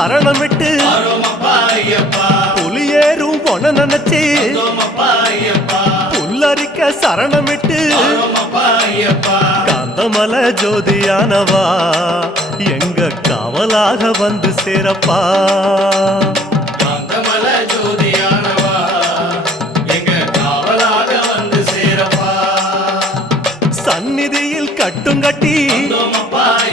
சரணமிட்டு புலியேறும் பொன நினைச்சு புல்லரிக்க சரணமிட்டு காந்தமல ஜோதியானவா எங்க காவலாக வந்து சேரப்பா. காந்தமல ஜோதியானவா எங்க காவலாக வந்து சேரப்பா. சந்நிதியில் கட்டும் கட்டி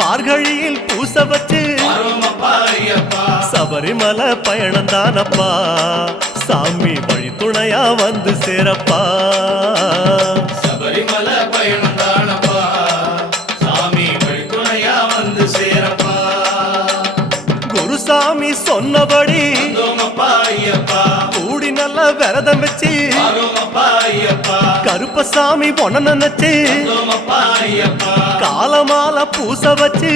மார்கழியில் பூச வச்சு சபரிமலை பயணம் தானப்பா. சாமி வழி துணையா வந்து சேரப்பா. சபரிமலை பயணம் தானப்பா. சாமி வழித்துணையா வந்து சேரப்பா. குருசாமி சொன்னபடி கூடி நல்ல விரதம் வச்சு கருப்பசாமி பொண்ண நினைச்சு காலமால பூச வச்சு.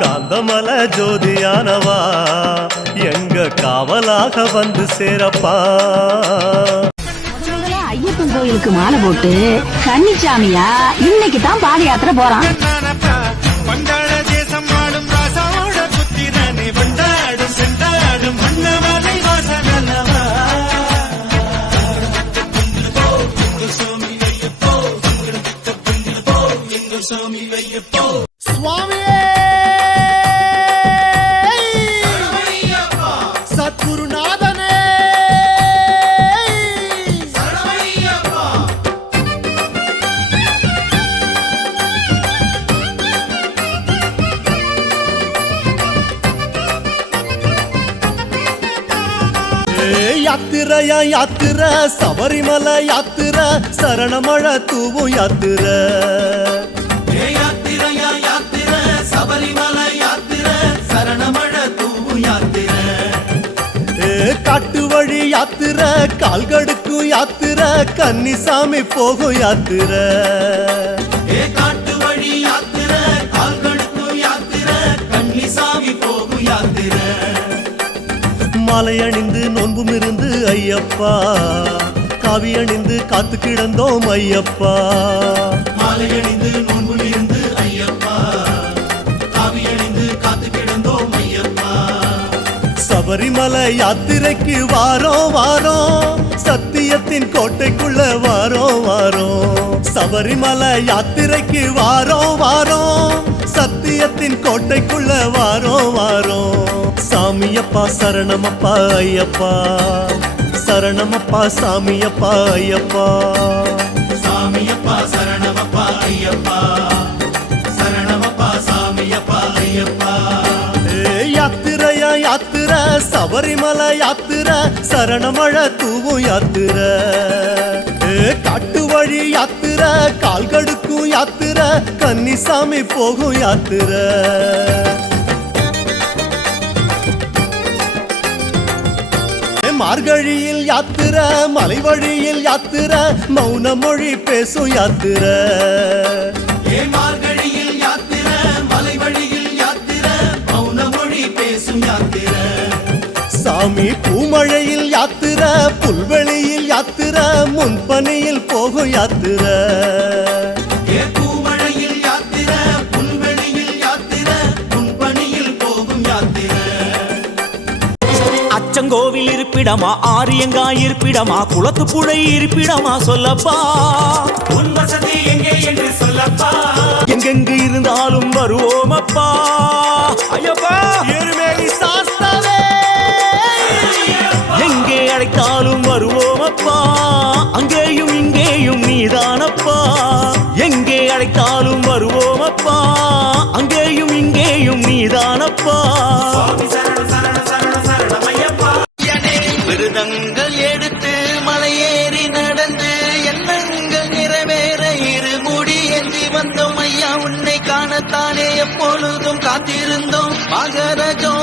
காந்தமல ஜோதியானவா. எங்க காவலாக வந்து சேரப்பா. ஐயப்பன் கோயிலுக்கு மாலை போட்டு கன்னிச்சாமியா இன்னைக்கு தான் பாத யாத்திரை போறான் யாத்திரையா யாத்திர. சபரிமல யாத்திர. சரணமழ தூவும் யாத்திர. காட்டு வழி யாத்திர. கால்கடுக்கும் யாத்திர. கன்னிசாமி போகும் யாத்திர. மாலை அணிந்து நோன்பும் இருந்து ஐயப்பா. காவி அணிந்து காத்து கிடந்தோம் ஐயப்பா. மாலை அணிந்து நோன்பு இருந்து ஐயப்பா. காவி அணிந்து காத்து கிடந்தோம் ஐயப்பா. சபரிமலை யாத்திரைக்கு வாரோம் வாரோம். சத்தியத்தின் கோட்டைக்குள்ள வாரோம் வாரோம். சபரிமலை யாத்திரைக்கு வாரோம் வாரோம். சத்தியத்தின் கோட்டைக்குள்ள வாரோ வாரோ. சாமியப்பா சரணமப்பா ஐயப்பா. சரணமப்பா சாமியப்பா ஐயப்பா. சாமியப்பா சரணமப்பா ஐயப்பா. சரணமப்பா சாமியப்பா ஐயப்பா. ஏ யாத்திரையா யாத்திர. சபரிமலை யாத்திர. சரணமழ தூவும் யாத்திர. காட்டு வழி யாத்திர கால்கடுக்கும் யாத்திர கன்னிசாமி போகும் யாத்திர. மார்கழியில் யாத்திர மலை வழியில் யாத்திர மௌன மொழி பேசும் யாத்திர. மார்கழியில் யாத்திர மலை வழியில் யாத்திர மௌன மொழி பேசும் யாத்திர. சாமி பூமழையில் யாத்திர யாத்திர யாத்திர. முன்பணியில் போகும் யாத்திர. அச்சங்கோவில் இருப்பிடமா ஆரியங்கா இருப்பிடமா குளத்து புழை இருப்பிடமா சொல்லப்பா. உன் வசதி எங்கே காணப்பா எங்கே அழைத்தாலும் வருவோம் அப்பா அங்கேயும் இங்கேயும் நீதானப்பா? விருதங்கள் எடுத்து மலையேறி நடந்து எண்ணங்கள் நிறைவேற இரு முடி ஏந்தி வந்தோம் ஐயா. உன்னை காணத்தானே எப்பொழுதும் காத்திருந்தோம். மகரஜோ